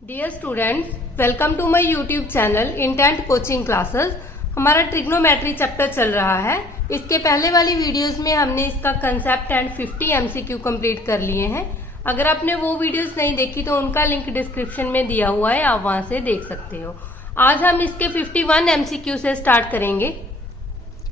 Dear students, welcome to my YouTube channel intent coaching classes. हमारा trigonometry chapter चल रहा है। इसके पहले वाली वीडियोस में हमने इसका कंसेप्ट एंड 50 एमसीक्यू कंप्लीट कर लिए हैं। अगर आपने वो वीडियोस नहीं देखी तो उनका लिंक डिस्क्रिप्शन में दिया हुआ है, आप वहां से देख सकते हो। आज हम इसके 51 एमसीक्यू से स्टार्ट करेंगे।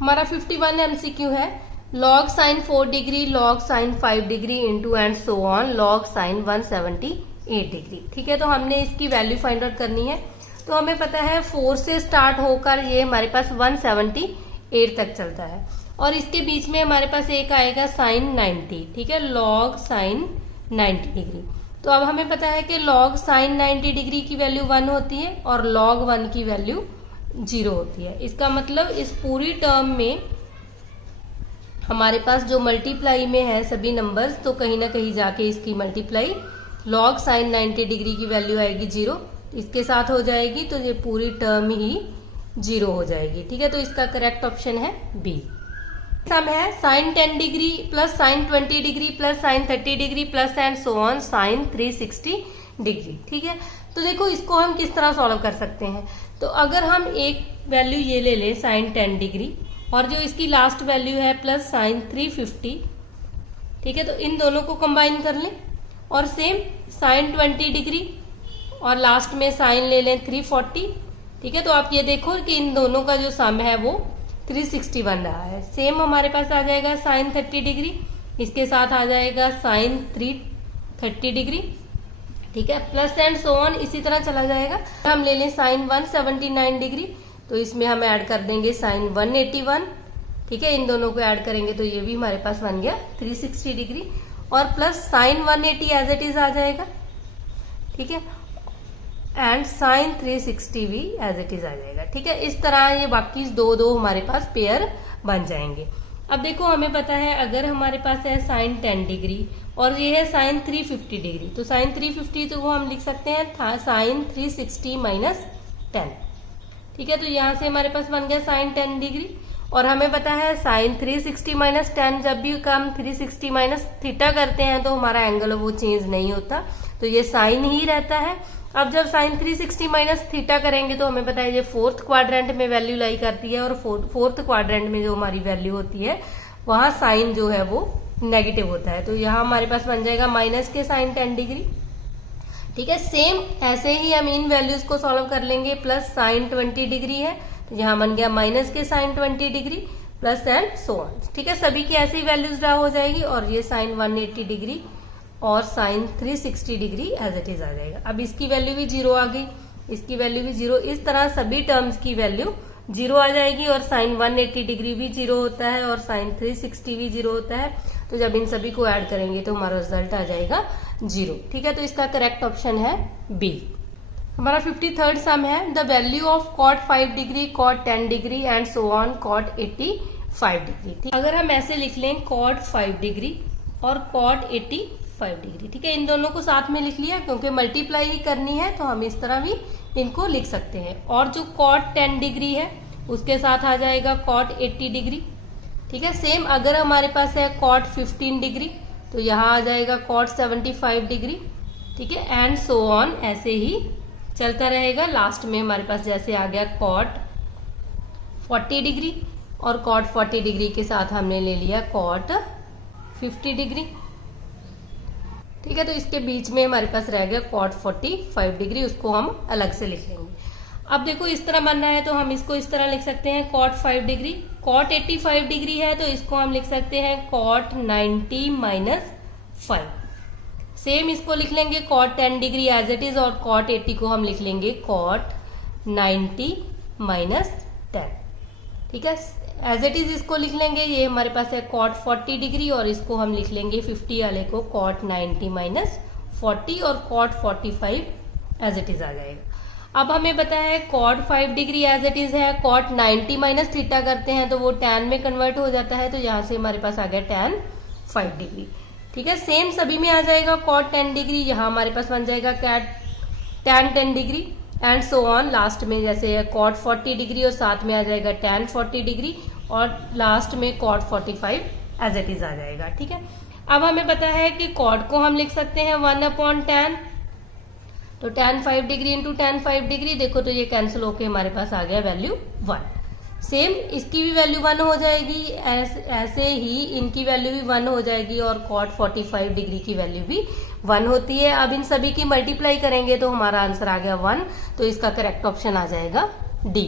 हमारा 51 एमसीक्यू है log sin 4 degree, log sin 5 degree into and so on log sin 178 degree. ठीक है, तो हमने इसकी वैल्यू फाइंड आउट करनी है। तो हमें पता है 4 से स्टार्ट होकर ये हमारे पास 178 तक चलता है और इसके बीच में हमारे पास एक आएगा sin 90। ठीक है, log sin 90 डिग्री। तो अब हमें पता है कि log sin 90 डिग्री की वैल्यू 1 होती है और log 1 की वैल्यू 0 होती है। इसका मतलब इस पूरी टर्म में हमारे पास जो मल्टीप्लाई में है सभी नंबर्स, तो कहीं ना कहीं जाके इसकी मल्टीप्लाई log sin 90 डिग्री की वैल्यू आएगी 0, इसके साथ हो जाएगी, तो ये पूरी टर्म ही 0 हो जाएगी। ठीक है, तो इसका करेक्ट ऑप्शन है बी। सम है sin 10 degree plus sin 20 degree plus sin 30 degree plus and so on sin 360 degree. ठीक है, तो देखो इसको हम किस तरह सॉल्व कर सकते हैं। तो अगर हम एक वैल्यू ये ले लें sin 10 डिग्री और जो इसकी लास्ट वैल्यू है प्लस sin 350, ठीक है, तो इन दोनों को कंबाइन कर लें और सेम sin 20 डिग्री और लास्ट में साइन ले लें 340। ठीक है, तो आप ये देखो कि इन दोनों का जो सम है वो 361 रहा है। सेम हमारे पास आ जाएगा sin 30 डिग्री, इसके साथ आ जाएगा sin 330 डिग्री। ठीक है, प्लस एंड सो ऑन इसी तरह चला जाएगा। हम ले लें sin 179 डिग्री, तो इसमें हम ऐड कर देंगे sin 181। ठीक है, इन दोनों को ऐड करेंगे तो ये भी हमारे पास बन गया 360 डिग्री और plus sin 180 as it is आ जाएगा। ठीक है, एंड sin 360 भी एज इट इज आ जाएगा। ठीक है, इस तरह ये बाकी दो हमारे पास पेयर बन जाएंगे। अब देखो हमें पता है अगर हमारे पास है sin 10 डिग्री और ये है sin 350 डिग्री, तो sin 350 तो वो हम लिख सकते हैं sin 360 माइनस 10। ठीक है, तो यहाँ से हमारे पास बन गया sin 10 डिग्री और हमें पता है sin 360 माइनस 10, जब भी हम 360 माइनस थीटा करते हैं तो हमारा एंगल वो चेंज नहीं होता, तो ये साइन ही रहता है। अब जब sin 360 माइनस थीटा करेंगे तो हमें पता है ये फोर्थ क्वाड्रेंट में वैल्यू लाई करती है और फोर्थ क्वाड्रेंट में जो हमारी वैल्यू होती है वहां साइन जो है वो नेगेटिव होता है, तो यहाँ हमारे पास बन जाएगा माइनस के sin 10 डिग्री। ठीक है, सेम ऐसे ही हम इन वैल्यूज को सॉल्व कर लेंगे। प्लस sin 20 डिग्री है तो यहाँ बन गया माइनस के sin 20 degree plus and so on. ठीक है, सभी की ऐसी वैल्यूज ड्रा हो जाएगी और ये sin 180 डिग्री और sin 360 degree as it is आ जाएगा। अब इसकी वैल्यू भी 0 आ गई, इसकी वैल्यू भी 0, इस तरह सभी टर्म्स की वैल्यू 0 आ जाएगी और sin 180 डिग्री भी 0 होता है और sin 360 भी 0 होता है। तो जब इन सभी को ऐड करेंगे तो हमारा रिजल्ट आ जाएगा 0। ठीक है, तो इसका करेक्ट ऑप्शन है बी। हमारा 53rd सम है the value of cot 5 degree, cot 10 degree and so on cot 85 degree. ठीक, अगर हम ऐसे लिख लें cot 5 डिग्री और cot 85 डिग्री। ठीक है, इन दोनों को साथ में लिख लिया क्योंकि मल्टीप्लाई ही करनी है तो हम इस तरह भी इनको लिख सकते हैं। और जो cot 10 डिग्री है उसके साथ आ जाएगा cot 80 डिग्री। ठीक है, सेम अगर हमारे पास है cot 15 डिग्री तो यहाँ आ जाएगा cot 75 डिग्री। ठीक है, एंड सो ऑन ऐसे ही चलता रहेगा। लास्ट में हमारे पास जैसे आ गया cot 40 डिग्री और cot 40 डिग्री के साथ हमने ले लिया cot 50 डिग्री। ठीक है, तो इसके बीच में हमारे पास रह गया cot 45 डिग्री, उसको हम अलग से लिख लेंगे। अब देखो इस तरह बनना है तो हम इसको इस तरह लिख सकते हैं cot 5 डिग्री। cot 85 डिग्री है तो इसको हम लिख सकते हैं cot 90 माइनस 5। सेम इसको लिख लेंगे cot 10 degree as it is और cot 80 को हम लिख लेंगे cot 90 माइनस 10। ठीक है, एज इट इज इसको लिख लेंगे, ये हमारे पास है cot 40 डिग्री और इसको हम लिख लेंगे 50 वाले को cot 90 माइनस 40 और cot 45 एज इट इज आ जाएगा। अब हमें पता है cot 5 degree as it is है, cot 90 माइनस थीटा करते हैं तो वो tan में कन्वर्ट हो जाता है, तो यहाँ से हमारे पास आ गया tan 5 डिग्री। ठीक है, सेम सभी में आ जाएगा cot 10 डिग्री, यहाँ हमारे पास बन जाएगा tan 10 degree and so on. Last में जैसे है cot 40 डिग्री और साथ में आ जाएगा tan 40 डिग्री और लास्ट में cot 45 एज इट इज आ जाएगा। ठीक है, अब हमें पता है कि cot को हम लिख सकते हैं 1/tan तो tan 5 degree into tan 5 degree, देखो तो ये कैंसिल होके हमारे पास आ गया वैल्यू 1। सेम इसकी भी वैल्यू 1 हो जाएगी, ऐसे ही इनकी वैल्यू भी 1 हो जाएगी और cot 45 डिग्री की वैल्यू भी 1 होती है। अब इन सभी की मल्टीप्लाई करेंगे तो हमारा आंसर आ गया 1, तो इसका करेक्ट ऑप्शन आ जाएगा डी।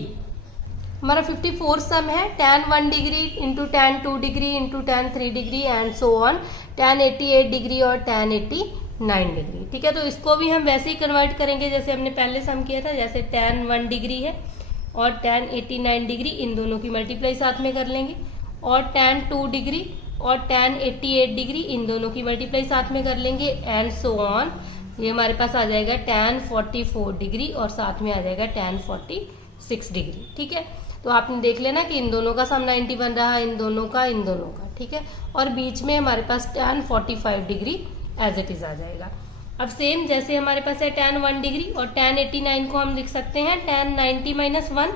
हमारा 54 सम है tan 1 degree into tan 2 degree into tan 3 degree and so on, tan 88 degree और tan 89 डिग्री। ठीक है, तो इसको भी हम वैसे ही कन्वर्ट करेंगे जैसे हमने पहले सम किया था, जैसे tan 1 डिग्री है और tan 89 डिग्री, इन दोनों की मल्टीप्लाई साथ में कर लेंगे, और tan 2 डिग्री और tan 88 डिग्री, इन दोनों की मल्टीप्लाई साथ में कर लेंगे एंड सो ऑन। ये हमारे पास आ जाएगा tan 44 डिग्री और साथ में आ जाएगा tan 46 डिग्री। ठीक है, तो आपने देख लेना कि इन दोनों का सम 90 बन रहा है, इन दोनों का। ठीक है, और बीच में हमारे पास tan 45 degree as it is आ जाएगा। अब सेम जैसे हमारे पास है tan 1 डिग्री और tan 89 को हम लिख सकते हैं tan 90 माइनस 1।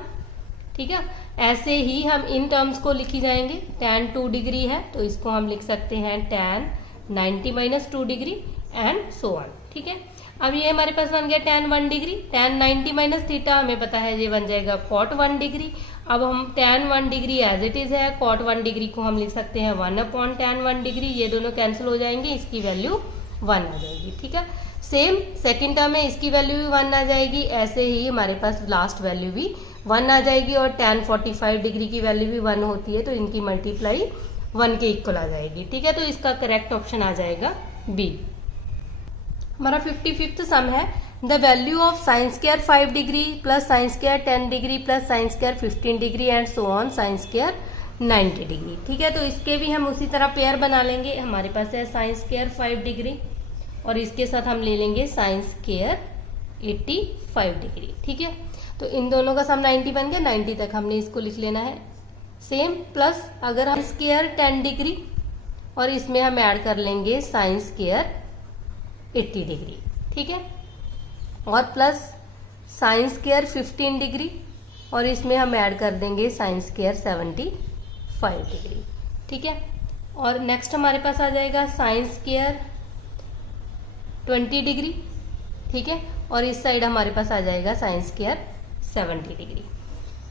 ठीक है, ऐसे ही हम इन टर्म्स को लिखी जाएंगे। tan 2 डिग्री है तो इसको हम लिख सकते हैं tan 90 minus 2 degree and so on. ठीक है, अब ये हमारे पास बन गया tan 1 degree, tan 90 minus theta हमें पता है ये बन जाएगा cot 1 डिग्री। अब हम tan 1 degree as it is है, cot 1 डिग्री को हम लिख सकते हैं 1 अपॉन tan 1 डिग्री, ये दोनों कैंसिल हो जाएंगे, इसकी वैल्यू 1 आ जाएगी। ठीक है, सेम सेकंड टर्म में इसकी वैल्यू भी 1 आ जाएगी, ऐसे ही हमारे पास लास्ट वैल्यू भी 1 आ जाएगी और tan 45 डिग्री की वैल्यू भी 1 होती है, तो इनकी मल्टीप्लाई 1 के इक्वल आ जाएगी। ठीक है, तो इसका करेक्ट ऑप्शन आ जाएगा बी। हमारा 55th सम है the value of sine square 5 degree plus sine square 10 degree plus sine square 15 degree and so on sine square 90 degree. ठीक है, तो इसके भी हम उसी तरह पेयर बना लेंगे। हमारे पास है साइन स्क्वायर 5 डिग्री और इसके साथ हम ले लेंगे साइन स्क्वायर 85 डिग्री। ठीक है, तो इन दोनों का सम 90 बन गया, 90 तक हमने इसको लिख लेना है। सेम प्लस अगर हम स्क्वायर 10 डिग्री और इसमें हम ऐड कर लेंगे साइन स्क्वायर 80 डिग्री। ठीक है, और प्लस साइन स्क्वायर 15 डिग्री और इसमें हम ऐड कर देंगे साइन स्क्वायर 75 डिग्री। ठीक है, और नेक्स्ट हमारे पास आ जाएगा साइन स्क्वायर 20 डिग्री। ठीक है, और इस साइड हमारे पास आ जाएगा साइन स्क्वायर 70 डिग्री।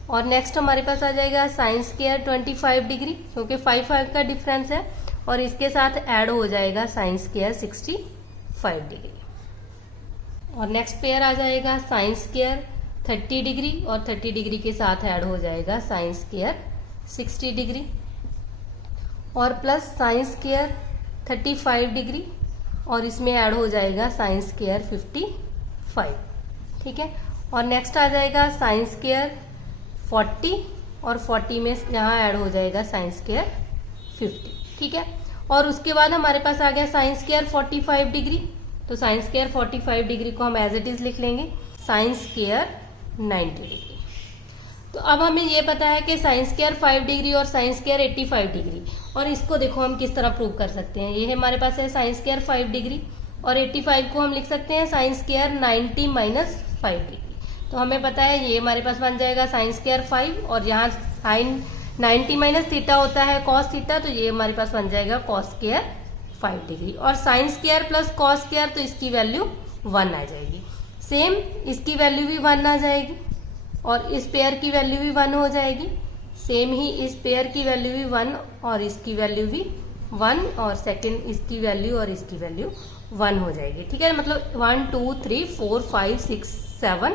और नेक्स्ट हमारे पास आ जाएगा साइन स्क्वायर 25 डिग्री, क्योंकि 5 का डिफरेंस है, और इसके साथ ऐड हो जाएगा साइन स्क्वायर 65 डिग्री। और नेक्स्ट पेयर आ जाएगा साइन स्क्वायर 30 डिग्री और 30 डिग्री के साथ ऐड हो जाएगा साइन स्क्वायर 60 डिग्री, और प्लस साइन स्क्वायर 35 डिग्री और इसमें ऐड हो जाएगा साइन स्क्वायर 55। ठीक है, और नेक्स्ट आ जाएगा साइन स्क्वायर 40 और 40 में यहाँ ऐड हो जाएगा साइन स्क्वायर 50। ठीक है, और उसके बाद हमारे पास आ गया साइन स्क्वायर 45 डिग्री, तो साइन स्क्वायर 45 डिग्री को हम एज इट इज लिख लेंगे साइन स्क्वायर 90 डिग्री। तो अब हमें ये पता है कि साइन स्क्वायर 5 डिग्री और साइन स्क्वायर 85 डिग्री, और इसको देखो हम किस तरह प्रूव कर सकते हैं। ये हमारे पास है साइन स्क्वायर 5 डिग्री और 85 को हम लिख सकते हैं साइन स्क्वायर 90 माइनस 5 डिग्री। तो हमें पता है ये हमारे पास बन जाएगा साइन स्क्वायर 5 और यहाँ साइन 90 माइनस थीटा होता है कॉस थीटा, तो ये हमारे पास बन जाएगा कॉस स्क्वायर 5 डिग्री, और sine square plus cos square तो इसकी वैल्यू 1 आ जाएगी। सेम इसकी वैल्यू भी 1 आ जाएगी और इस पेयर की वैल्यू भी 1 हो जाएगी। सेम ही इस पेयर की वैल्यू भी 1 और इसकी वैल्यू भी 1, और सेकंड इसकी वैल्यू और इसकी वैल्यू 1 हो जाएगी। ठीक है, मतलब 1 2 3 4 5 6 7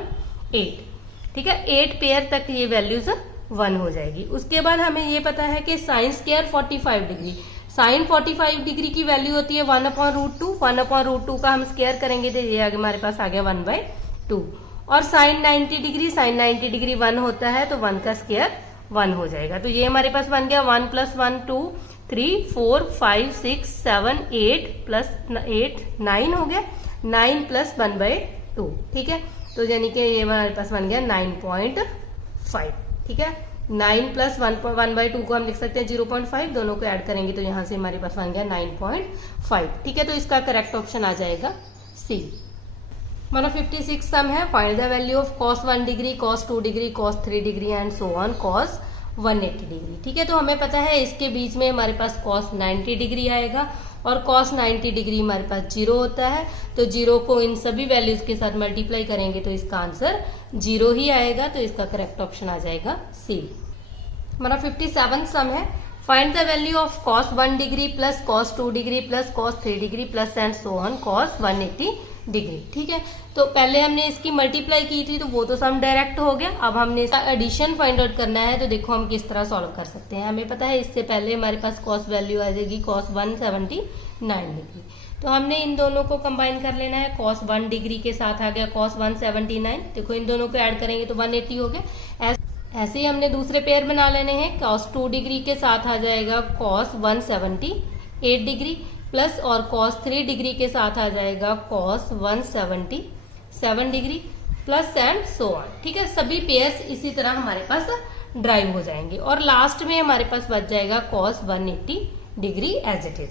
8। ठीक है, 8 पेयर तक ये वैल्यूज 1 हो जाएगी। उसके बाद हमें ये पता है कि sine square 45 degree, sine 45 degree की वैल्यू होती है 1/√2। 1/√2 का हम स्क्वायर करेंगे तो ये हमारे पास आ गया 1/2, और साइन 90 डिग्री, साइन 90 डिग्री 1 होता है तो 1 का स्क्वायर 1 हो जाएगा। तो ये हमारे पास बन गया 1 + 1 2 3 4 5 6 7 8 प्लस 8 9 हो गया, 9 + 1/2। ठीक है, तो यानी कि ये हमारे पास बन गया 9.5। ठीक है, 9 + 1/2 को हम लिख सकते हैं 0.5, दोनों को ऐड करेंगे तो यहाँ से हमारे पास बन गया 9.5। ठीक है, तो इसका करेक्ट ऑप्शन आ जाएगा सी। हमारा 56 सम है find the value of cos 1 degree, cos 2 degree, cos 3 degree and so on cos 180 degree. ठीक है, तो हमें पता है इसके बीच में हमारे पास cos 90 डिग्री आएगा और cos 90 डिग्री हमारे पास 0 होता है, तो 0 को इन सभी वैल्यूज के साथ मल्टीप्लाई करेंगे तो इसका आंसर 0 ही आएगा, तो इसका करेक्ट ऑप्शन आ जाएगा सी। हमारा 57 सम है, find the value of cos 1 degree plus cos 2 degree plus cos 3 degree plus and so on cos 180 degree. ठीक है, तो पहले हमने इसकी मल्टीप्लाई की थी तो वो तो सम डायरेक्ट हो गया। अब हमने इसका एडिशन फाइंड आउट करना है, तो देखो हम किस तरह सॉल्व कर सकते हैं। हमें पता है इससे पहले हमारे पास cos वैल्यू आ जाएगी cos 179 डिग्री, तो हमने इन दोनों को कंबाइन कर लेना है। cos 1 डिग्री के साथ आ गया cos 179, देखो इन दोनों को ऐड करेंगे तो 180 हो गया। ऐसे ही हमने दूसरे पेयर बना लेने हैं, cos 2 डिग्री के साथ आ जाएगा cos 178 डिग्री प्लस और cos 3 डिग्री के साथ आ जाएगा cos 177 degree plus and so on. ठीक है, सभी पेयर्स इसी तरह हमारे पास ड्राइव हो जाएंगे और लास्ट में हमारे पास बच जाएगा cos 180 degree as it is.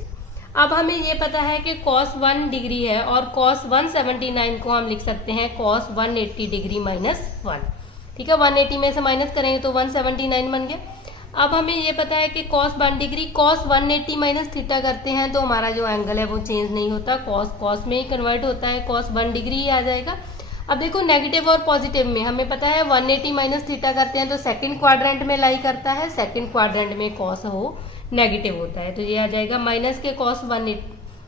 अब हमें ये पता है कि cos 1 डिग्री है और cos 179 को हम लिख सकते हैं cos 180 डिग्री माइनस 1। ठीक है, 180 में से माइनस करेंगे तो 179 बन गया। अब हमें ये पता है कि cos 1 degree cos 180 minus theta करते हैं तो हमारा जो एंगल है वो चेंज नहीं होता, cos में ही कन्वर्ट होता है, cos 1 डिग्री ही आ जाएगा। अब देखो नेगेटिव और पॉजिटिव में हमें पता है 180 माइनस थीटा करते हैं तो सेकंड क्वाड्रेंट में लाई करता है, सेकंड क्वाड्रेंट में cos हो नेगेटिव होता है, तो ये आ जाएगा माइनस के cos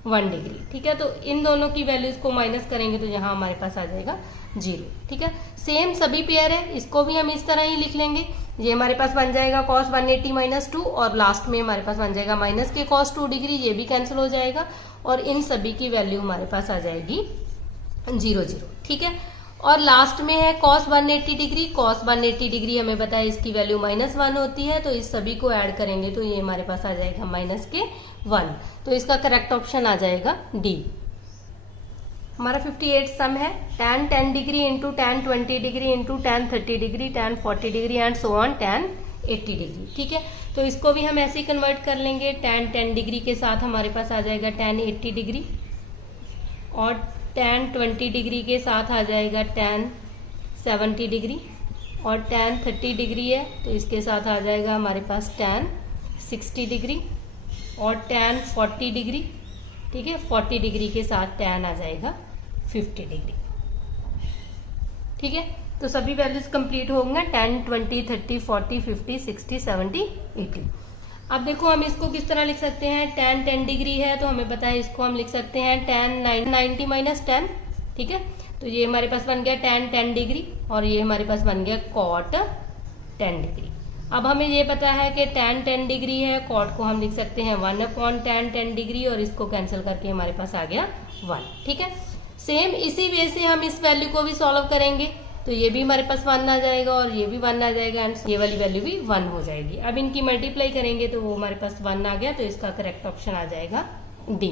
1 डिग्री। ठीक है, तो इन दोनों की वैल्यूज को माइनस करेंगे तो यहाँ हमारे पास आ जाएगा 0। ठीक है, सेम सभी पेयर है, इसको भी हम इस तरह ही लिख लेंगे। ये हमारे पास बन जाएगा cos 180 माइनस 2 और लास्ट में हमारे पास बन जाएगा माइनस के cos 2 डिग्री, ये भी कैंसिल हो जाएगा और इन सभी की वैल्यू हमारे पास आ जाएगी 0 0। ठीक है, और लास्ट में है cos 180 डिग्री, cos 180 डिग्री हमें बताया इसकी वैल्यू -1 होती है, तो इस सभी को ऐड करेंगे तो ये हमारे पास आ जाएगा माइनस के 1, तो इसका करेक्ट ऑप्शन आ जाएगा डी। हमारा 58 सम है, tan 10 degree into tan 20 degree into tan 30 degree tan 40 degree and so on tan 80 degree. ठीक है, तो इसको भी हम ऐसे ही कन्वर्ट कर लेंगे। tan 10 डिग्री के साथ हमारे पास आ जाएगा tan 80 डिग्री और tan 20 डिग्री के साथ आ जाएगा tan 70 डिग्री और tan 30 डिग्री है तो इसके साथ आ जाएगा हमारे पास tan 60 डिग्री और tan 40 डिग्री। ठीक है, 40 डिग्री के साथ tan आ जाएगा 50 डिग्री। ठीक है, तो सभी वैल्यूज कंप्लीट होंगे 10, 20, 30, 40, 50, 60, 70, 80। अब देखो हम इसको किस तरह लिख सकते हैं, tan 10 डिग्री है तो हमें पता है इसको हम लिख सकते हैं tan 90 माइनस 10। ठीक है, तो ये हमारे पास बन गया tan 10 डिग्री और ये हमारे पास बन गया cot 10 डिग्री। अब हमें ये पता है कि tan 10 डिग्री है, cot को हम लिख सकते हैं 1/tan 10 डिग्री और इसको कैंसिल करके हमारे पास आ गया 1। ठीक है, सेम इसी वे से हम इस वैल्यू को भी सॉल्व करेंगे तो ये भी हमारे पास 1 आ जाएगा और ये भी 1 आ जाएगा एंड ये वाली वैल्यू भी 1 हो जाएगी। अब इनकी मल्टीप्लाई करेंगे तो वो हमारे पास 1 आ गया, तो इसका करेक्ट ऑप्शन आ जाएगा डी।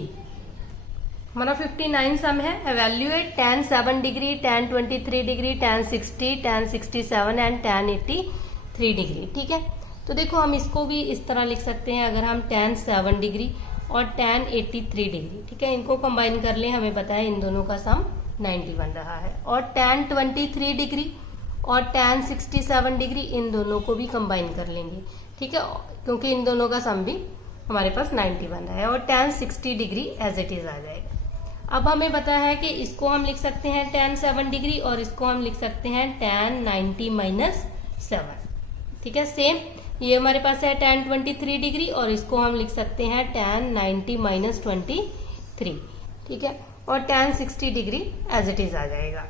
हमारा 59 सम है, evaluate tan 7 degree tan 23 degree tan 60 tan 67 and tan 83 degree. ठीक है, तो देखो हम इसको भी इस तरह लिख सकते हैं, अगर हम tan 7 डिग्री और tan 83 डिग्री, ठीक है, इनको कंबाइन कर लें, हमें पता है इन दोनों का सम 90 बन रहा है। और tan 23 डिग्री और tan 67 डिग्री इन दोनों को भी कंबाइन कर लेंगे। ठीक है, क्योंकि इन दोनों का सम भी हमारे पास 90 बन रहा है और tan 60 degree as it is आ जाएगा। अब हमें पता है कि इसको हम लिख सकते हैं tan 7 डिग्री और इसको हम लिख सकते हैं tan 90 माइनस 7। ठीक है, सेम ये हमारे पास है tan 23 डिग्री और इसको हम लिख सकते हैं tan 90 माइनस 23। ठीक है, और tan 60 degree as it is आ जाएगा।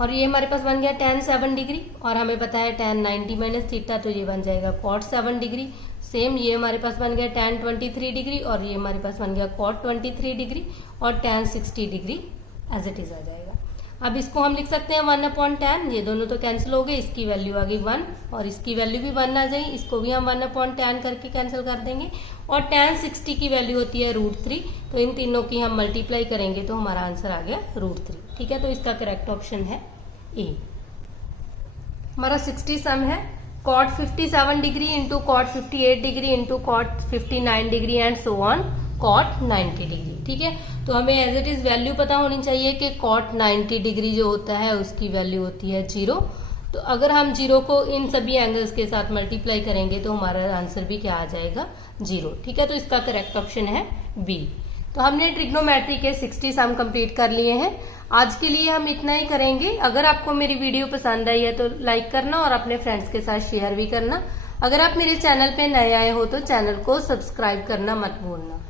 और ये हमारे पास बन गया tan 7 डिग्री और हमें पता है tan 90 माइनस थीटा, तो ये बन जाएगा cot 7 डिग्री। सेम ये हमारे पास बन गया tan 23 डिग्री और ये हमारे पास बन गया cot 23 डिग्री और tan 60 degree as it is आ जाएगा। अब इसको हम लिख सकते हैं 1/tan, ये दोनों तो कैंसिल हो गए, इसकी वैल्यू आ गई 1 और इसकी वैल्यू भी 1 आ जाएगी, इसको भी हम 1/tan करके कैंसिल कर देंगे। और tan 60 की वैल्यू होती है √3, तो इन तीनों की हम मल्टीप्लाई करेंगे तो हमारा आंसर आ गया √3। ठीक है, तो इसका करेक्ट ऑप्शन है ए। हमारा 60 सम है, cot 57 degree into cot 58 degree into cot 59 degree and so on cot 90 degree. ठीक है, तो हमें एज इट इज वैल्यू पता होनी चाहिए कि cot 90 डिग्री जो होता है उसकी वैल्यू होती है 0, तो अगर हम 0 को इन सभी एंगल्स के साथ मल्टीप्लाई करेंगे तो हमारा आंसर भी क्या आ जाएगा, 0। ठीक है, तो इसका करेक्ट ऑप्शन है बी। तो हमने ट्रिग्नोमेट्री के 60 सम कंप्लीट कर लिए हैं। आज के लिए हम इतना ही करेंगे। अगर आपको मेरी वीडियो पसंद आई है तो लाइक करना और अपने फ्रेंड्स के साथ शेयर भी करना। अगर आप मेरे चैनल पे नए आए हो तो चैनल को सब्सक्राइब करना मत भूलना।